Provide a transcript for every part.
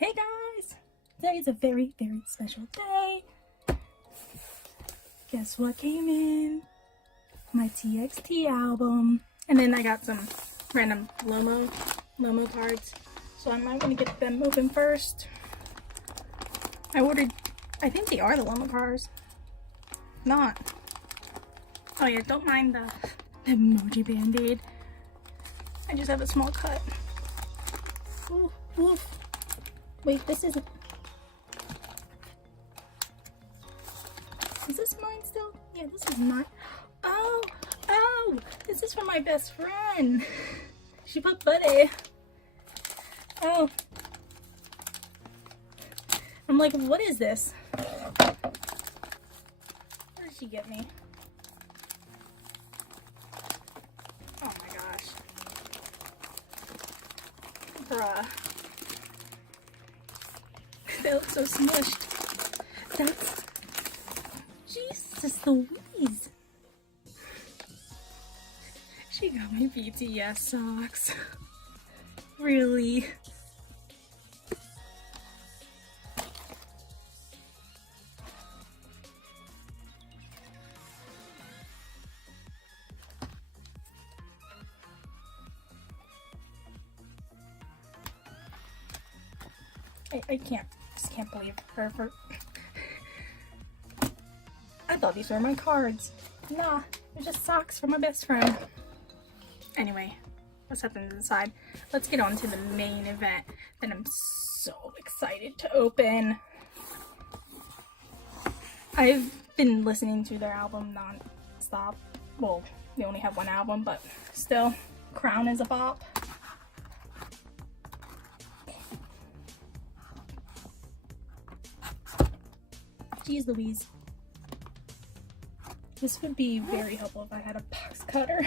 Hey guys! Today is a very, very special day. Guess what came in? My TXT album. And then I got some random Lomo cards. So I'm gonna get them open first. I think they are the Lomo cards. Not. Oh yeah, don't mind the emoji band-aid. I just have a small cut. Ooh, ooh. Wait, this isn't. Is this mine still? Yeah, this is mine. Oh, this is for my best friend. She put Baiii. Oh. I'm like, what is this? Where did she get me? Oh my gosh. Bruh. They look so smushed. That's... Jesus Louise. She got my BTS socks. Really? I just can't believe her for... I thought these were my cards. Nah, they're just socks for my best friend. Anyway, let's set them to the side. Let's get on to the main event that I'm so excited to open. I've been listening to their album non-stop. Well, they only have one album, but still, Crown is a bop. Jeez Louise. This would be very helpful if I had a box cutter.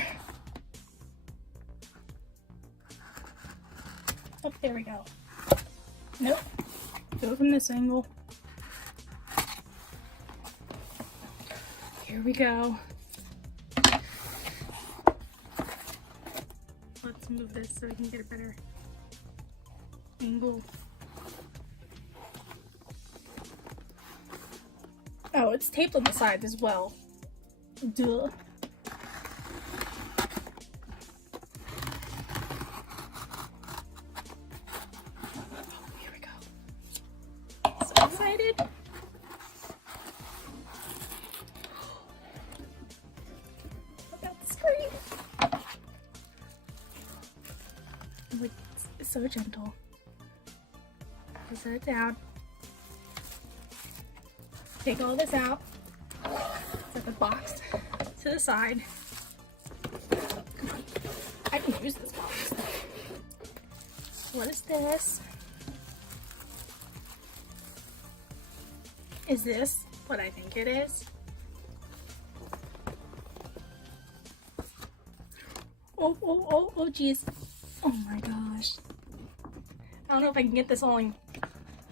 Oh, there we go. Nope. Do it from this angle. Here we go. Let's move this so we can get a better angle. Oh, it's taped on the sides as well. Duh. Here we go. So excited. Look at the screen. Like, it's so gentle. Just set it down. Take all this out. Set the box to the side. Come on. I can use this box. What is this? Is this what I think it is? Oh, geez. Oh my gosh. I don't know if I can get this all on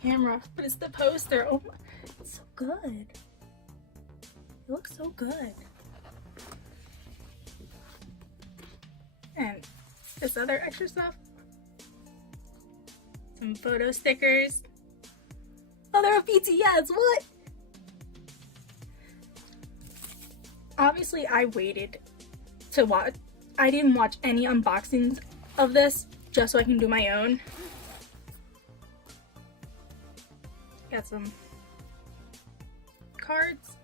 camera, but it's the poster. Oh my, it's so good. It looks so good. And this other extra stuff. Some photo stickers. Oh, they're a BTS, what? Obviously, I waited to watch. I didn't watch any unboxings of this just so I can do my own. Got some cards.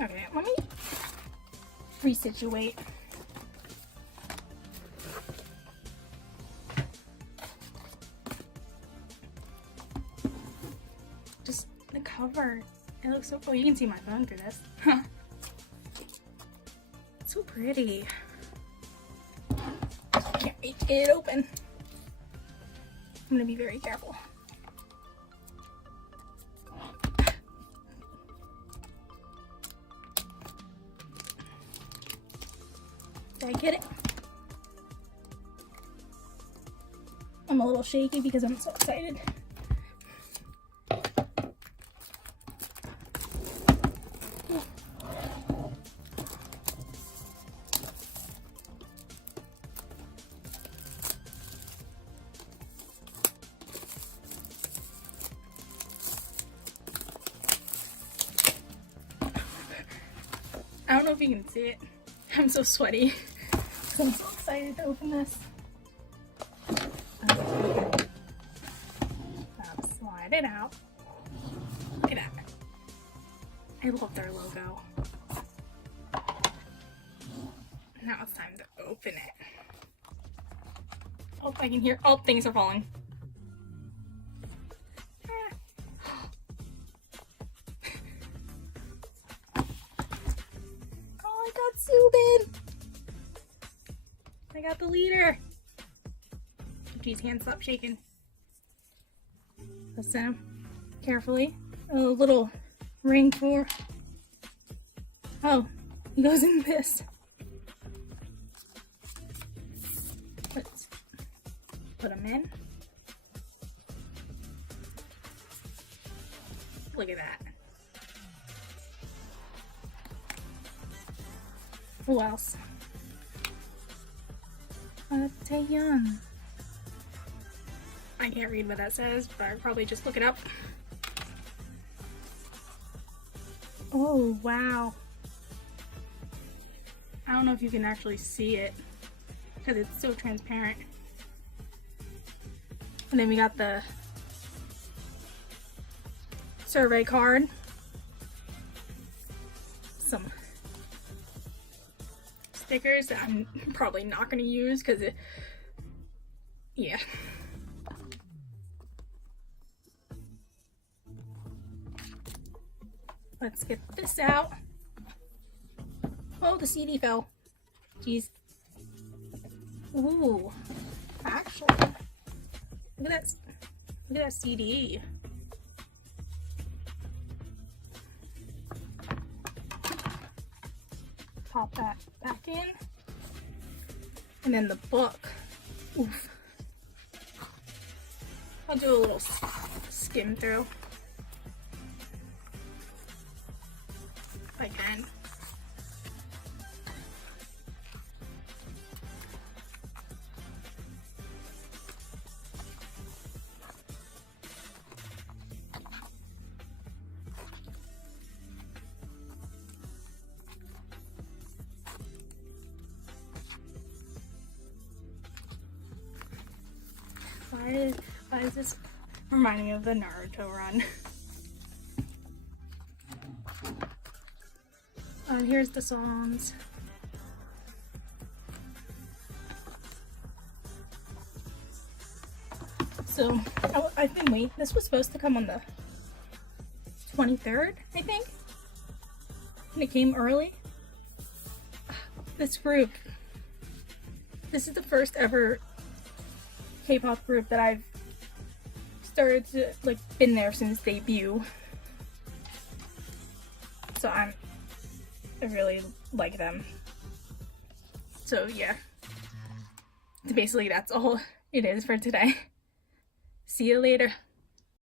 Okay, let me resituate. Just the cover. It looks so cool. You can see my phone through this. It's so pretty. Can't wait to get it open. I'm gonna be very careful. Did I get it? I'm a little shaky because I'm so excited. you can see it. I'm so sweaty. I'm so excited to open this. Now slide it out. Look at that. I love their logo. Now it's time to open it. Oh, I can hear. Oh, things are falling. Oh, I got Subin. I got the leader. Geez, hands stop shaking. Listen him carefully. A little ring for. Oh, he goes in this. Let's put him in. Look at that. Who else? Taeyeon. I can't read what that says, but I'll probably just look it up. Oh, wow. I don't know if you can actually see it because it's so transparent. And then we got the survey card. Some stickers that I'm probably not going to use because it, yeah. Let's get this out. Oh, the CD fell. Jeez. Ooh, actually, look at that. Look at that CD. Pop that back in, and then the book. Oof. I'll do a little skim through. If I can. Why is this reminding me of the Naruto run? Here's the songs. So, I've been waiting. This was supposed to come on the 23rd, I think. And it came early. This group. This is the first ever K-pop group that I've started to, like, been there since debut. So I really like them. So yeah. Basically that's all it is for today. See you later.